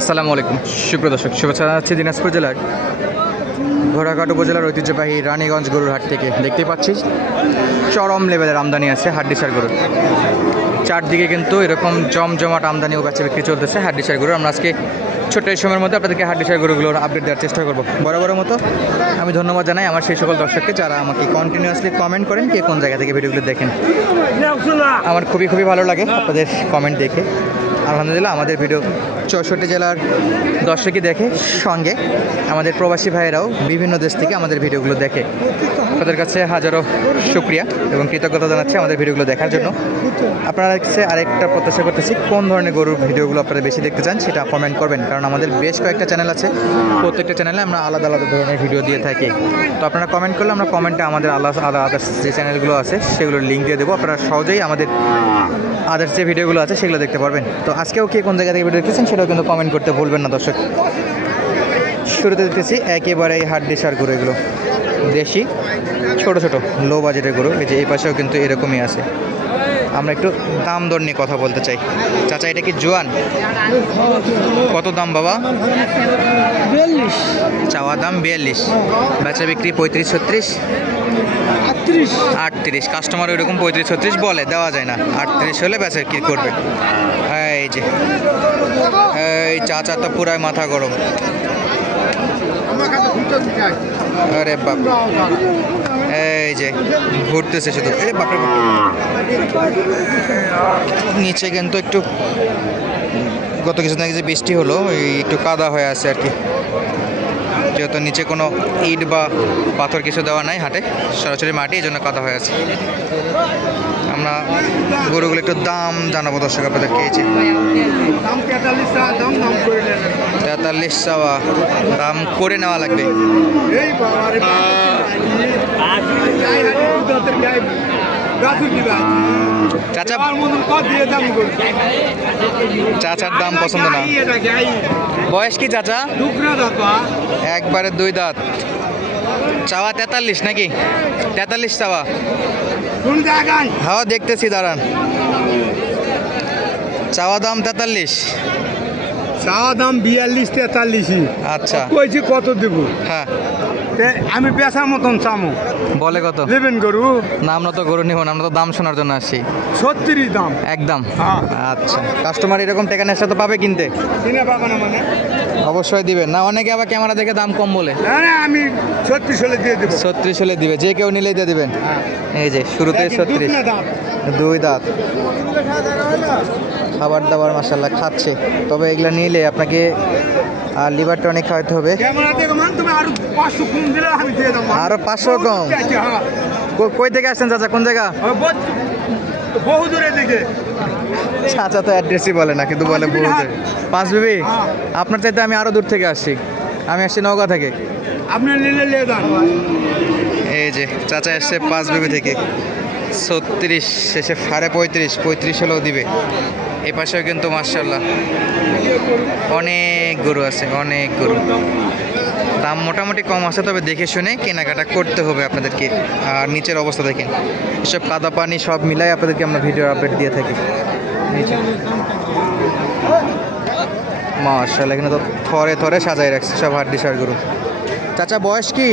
আসসালামু আলাইকুম সুপ্রিয় দর্শক, শুভেচ্ছা জানাচ্ছি দিনাজপুর জেলার ঘোড়াঘাট উপজেলার ঐতিহ্যবাহী রানীগঞ্জ গরুর হাট থেকে। দেখতেই পাচ্ছি চরম লেভেলের আমদানি আছে হাড্ডিসার গরুর। চারদিকে কিন্তু এরকম জমজমাট আমদানি ও বেচা বিক্রি চলতেছে হাড্ডিসার গরুর। আমরা আজকে ছোট্ট এই সময়ের মধ্যে আপনাদেরকে হাড্ডিসার গরুগুলোর আপডেট দেওয়ার চেষ্টা করবো। বরাবরের মতো আমি ধন্যবাদ জানাই আমার সেই সকল দর্শককে যারা আমাকে কন্টিনিউয়াসলি কমেন্ট করেন কে কোন জায়গা থেকে ভিডিওগুলো দেখেন। আমার খুবই ভালো লাগে আপনাদের কমেন্ট দেখে। আলহামদুলিল্লাহ আমাদের ভিডিও 64 জেলার দর্শকই দেখে, সঙ্গে আমাদের প্রবাসী ভাইয়েরাও বিভিন্ন দেশ থেকে আমাদের ভিডিওগুলো দেখে। আপনাদের কাছে হাজারো শুকরিয়া এবং কৃতজ্ঞতা জানাচ্ছি আমাদের ভিডিওগুলো দেখার জন্য। আপনারা কাছে আরেকটা প্রত্যাশা করতেছি, কোন ধরনের গরুর ভিডিওগুলো আপনারা বেশি দেখতে চান সেটা কমেন্ট করবেন, কারণ আমাদের বেশ কয়েকটা চ্যানেল আছে, প্রত্যেকটা চ্যানেলে আমরা আলাদা ধরনের ভিডিও দিয়ে থাকি। তো আপনারা কমেন্ট করলে আমরা কমেন্টে আমাদের আলাদা যে চ্যানেলগুলো আছে সেগুলোর লিঙ্ক দিয়ে দেবো। আপনারা সহজেই আমাদের আদার্স যে ভিডিওগুলো আছে সেগুলো দেখতে পারবেন। তো আজকেও কে কোন জায়গা থেকে ভিডিও দেখতেছেন সেটাও কিন্তু কমেন্ট করতে ভুলবেন না দর্শক। শুরুতে দেখতেছি একেবারে হাড্ডিসার গরু, এগুলো দেশি ছোট লো বাজেটের গরু। এই যে এই পাশেও কিন্তু এরকমই আছে। আমরা একটু দাম দর নিয়ে কথা বলতে চাই। চাচা, এটা কি জোয়ান? কত দাম বাবা? 42, চাওয়া দাম 42, বেচা বিক্রি 35-36, 38। কাস্টমার ওইরকম 35-36 বলে, দেওয়া যায় না। 38 হলে বেচা বিক্রি করবে। এই যে এই চাচা তো পুরাই মাথা গরম। আরে বাপ, এই যে ঘুরতেছে শুধু। এই বাপরে বাপ, নিচে কিন্তু একটু গত কিছুদিন আগে যে বৃষ্টি হলো এই একটু কাদা হয়ে আছে আর কি, যেহেতু নিচে কোনো ইট বা পাথর কিছু দেওয়া নাই, হাটে সরাসরি মাটি, এই জন্য কাদা হয়ে আছে। আমরা গরুগুলো একটু দাম জানাবো দর্শক আপনাদেরকে। এই যে 43 চাওয়া, দাম করে নেওয়া লাগবে। চাচার দাম পছন্দ না। বয়স কি চাচা? একবারে 2 দাঁত। চাওয়া 43 নাকি? 43 চাওয়া। হ্যাঁ দেখতেছি, দাঁড়ান। চাওয়া দাম 43, চাওয়া দাম 42-43। আচ্ছা, কইছি কত দেব? হ্যাঁ আমি বেচার মতন চামো। বলে কত নেবেন গরু? না, আমরা তো গরু নিব না, আমরা তো দাম শোনার জন্য আসছি। 36 দাম একদম। হ্যাঁ। আচ্ছা, কাস্টমার এরকম টেকানের সাথে পাবে কিনতে? কিনে পাবো না মানে? অবশ্যই দিবেন না, অনেকে আবার ক্যামেরা দেখে দাম কম বলে। আমি 36 হলে দিয়ে দেবো। 36 হলে দিবে, যে কেউ নিলেই দিয়ে দিবেন। এই যে শুরুতে 36, 2 দাঁত। খাবার দাবার মাশাআল্লাহ খাচ্ছে, তবে এগুলা নিলে আপনাকে আর লিভার টনিক খাওয়াতে হবে। আরো 500 কম? কই থেকে আসছেন চাচা, কোন জায়গা? বহু দূরে দিকে। চাচা তো অ্যাড্রেসই বলে না, কিন্তু বলে বহু দূরে। পাঁচবিবি? আপনার চাইতে আমি আরো দূর থেকে আসছি, আমি আসছি নওগাঁ থেকে। আপনি নিলে এই যে চাচা এসছে পাঁচবিবি থেকে। 36 শেষে 35 হলেও দিবে। এই পাশেও কিন্তু মাশাআল্লাহ অনেক গরু আছে, অনেক গরু। দাম মোটামুটি কম আছে, তবে দেখে শুনে কেনাকাটা করতে হবে আপনাদেরকে। আর নিচের অবস্থা দেখেন, এসব কাদা পানি সব মিলাই আপনাদেরকে আমরা ভিডিও আপডেট দিয়ে থাকি। মাশাআল্লাহ এখানে তো থরে সাজায় রাখছে সব হাড্ডিসার গরু। চাচা বয়স কি?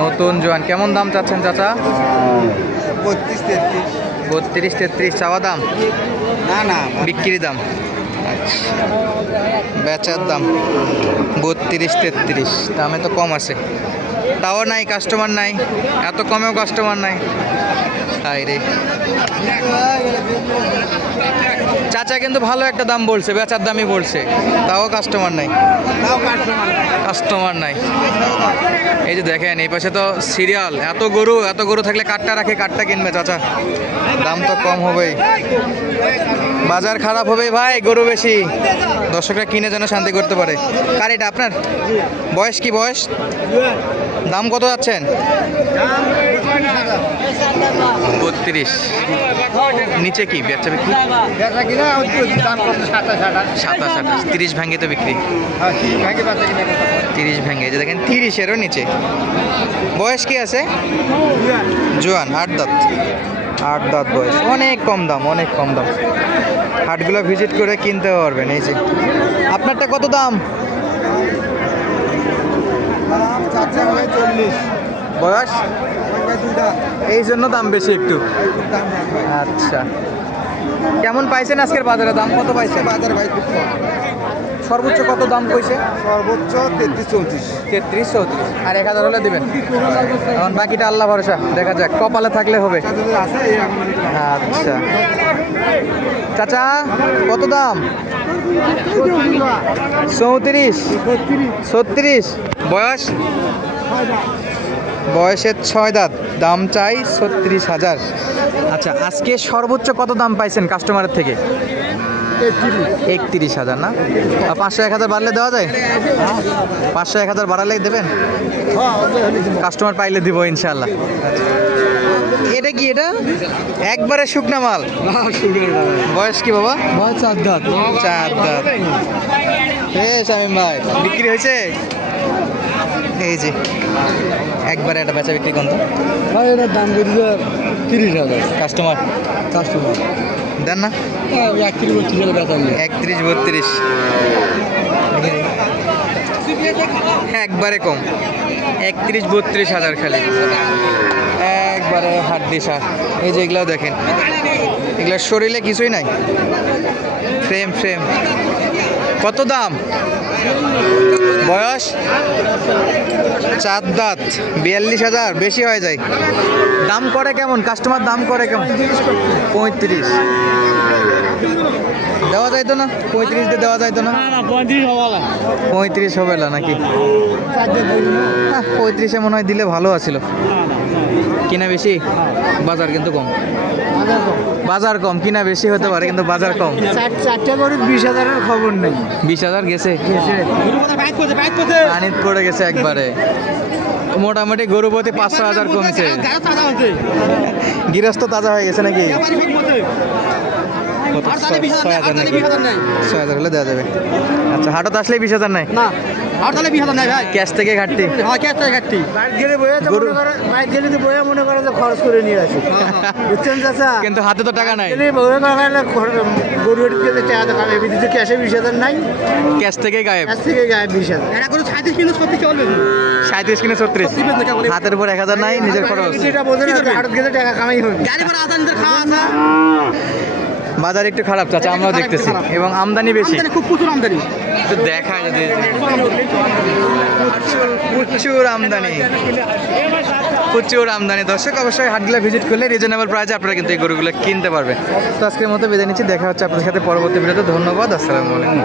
নতুন জোয়ান। কেমন দাম চাচ্ছেন চাচা? 32-33 চাওয়া দাম? না বিক্রি দাম। আচ্ছা, বেচার দাম 32-33। দামে তো কম আছে, তাও নাই কাস্টমার নাই, এত কমেও কাস্টমার নাই। হাই রে, চাচা কিন্তু ভালো একটা দাম বলছে, বেচার দামই বলছে, তাও কাস্টমার নাই। এই যে দেখেন এই পাশে তো সিরিয়াল, এত গরু থাকলে কাঠটা রাখে, কাঠটা কিনবে চাচা। দাম তো কম হবেই, বাজার খারাপ হবেই ভাই, গরু বেশি, দর্শকরা কিনে যেন শান্তি করতে পারে। কার এটা আপনার? বয়স কি? বয়স দাম কত যাচ্ছেন? 32। নিচে কি বেচা বিক্রি? 27-28, 30 ভাঙে তো বিক্রি। 30 ভাঙে, যে দেখেন 30-এরও নিচে। বয়স কি আছে? জোয়ান, 8 দাঁত বয়স। অনেক কম দাম, অনেক কম দাম। হাটগুলো ভিজিট করে কিনতে পারবেন। এই যে আপনারটা কত দাম? 40। বয়স এই জন্য দাম বেশি একটু। আচ্ছা, কেমন পাইছেন আজকের বাজারে? দাম কত পাইছেন? বাজার ভাই খুব কম। সর্বোচ্চ কত দাম কইছে? সর্বোচ্চ 33-34। 33-34 আর 1000 হলে দিবেন। এখন বাকিটা আল্লাহ ভরসা, দেখা যাক, কপালে থাকলে হবে। আছে এই এখন আচ্ছা চাচা কত দাম? 34 36। বয়স? বয়সের 6 দাঁত, দাম চাই 36,000। আচ্ছা, আজকে সর্বোচ্চ কত দাম পাইছেন কাস্টমারের থেকে? 31,000 না? আর 500-1000 বাড়লে দেওয়া যায়? 500-1000 বাড়ালে দেবেন? কাস্টমার পাইলে দিব ইনশাল্লাহ। এটা কি? এটা একবারে শুকনা মাল? বয়স কি বাবা? বয়স 4 দাঁত। 4 দাঁত। শামিম ভাই বিক্রি হয়েছে? এই যে একবারে একটা বেচা বিক্রি করতো। ভাই এটার দাম বেরিয়ে 30,000। কাস্টমার দেন না? 31-32 বেচা নিয়ে। 31-32 একবারে কম। 31-32,000 খালি, একবারে হাড্ডি সার। এই যে এগুলাও দেখেন, এগুলার শরীরে কিছুই নাই, ফ্রেম ফ্রেম। কত দাম? বয়স? 4 দাঁত, 42,000। বেশি হয়ে যায়। দাম করে কেমন কাস্টমার? দাম করে কেমন? 35 দেওয়া যাইতো না? 35 দিয়ে দেওয়া যাইতো না? 35 হবে না নাকি? 35-এ মনে হয় দিলে ভালো আছিল। কিনা বেশি, বাজার কিন্তু কম। বাজার কম, কিনা বেশি হতে পারে কিন্তু বাজার কম। 4টা করে 20,000-এর খবর নেই। 20,000 গেছে, পানিত পড়ে গেছে একবারে। মোটামুটি গরু প্রতি 500,000 কমেছে। গৃহস্থ তাজা হয়ে গেছে নাকি? 6,000 নাকি? 6,000 হলে দেওয়া যাবে। আচ্ছা, হাটত আসলেই 20,000 নাই? না, আর তাহলে 20,000 নাই ভাই। ক্যাশ থেকে ঘাটতি? হ্যাঁ, ক্যাশ থেকে ঘাটতি। বাইরে গেলে বইয়া তো গরু- মনে করে, বাইরে গেলে তো বইয়া মনে করে যে খরচ করে নিয়ে আসি। বুঝছেন চাচা? কিন্তু হাতে তো টাকা নাই। গেলে বইয়া করে গরুর গেলে টাকা তো খাবে, বিদ্যুৎ ক্যাশে 20,000 নাই, ক্যাশ থেকে গায়েব। ক্যাশ থেকে গায়ে 20,000। এটা করে 37 কিলো সত্যি চলবে। 37 কিনে 36, হাতের উপর 1,000 নাই, নিজের খরচ। যেটা বোঝেন হাটত গেলে টাকা কামাই হবে। গাড়ি ভাড়া আদানদের খাওয়া আছে। বাজার একটু খারাপ চাচা, আমরাও দেখতেছি, এবং আমদানি বেশি। খুব প্রচুর আমদানি। একটু দেখায় যদি, প্রচুর আমদানি, প্রচুর আমদানি। দর্শক অবশ্যই হাটগুলো ভিজিট করলে রিজনেবল প্রাইসে আপনারা কিন্তু এই গরুগুলো কিনতে পারবেন। তো আজকের মতো বিদায় নিচ্ছি, দেখা হচ্ছে আপনাদের সাথে পরবর্তী ভিডিওতে। ধন্যবাদ, আসসালামু আলাইকুম।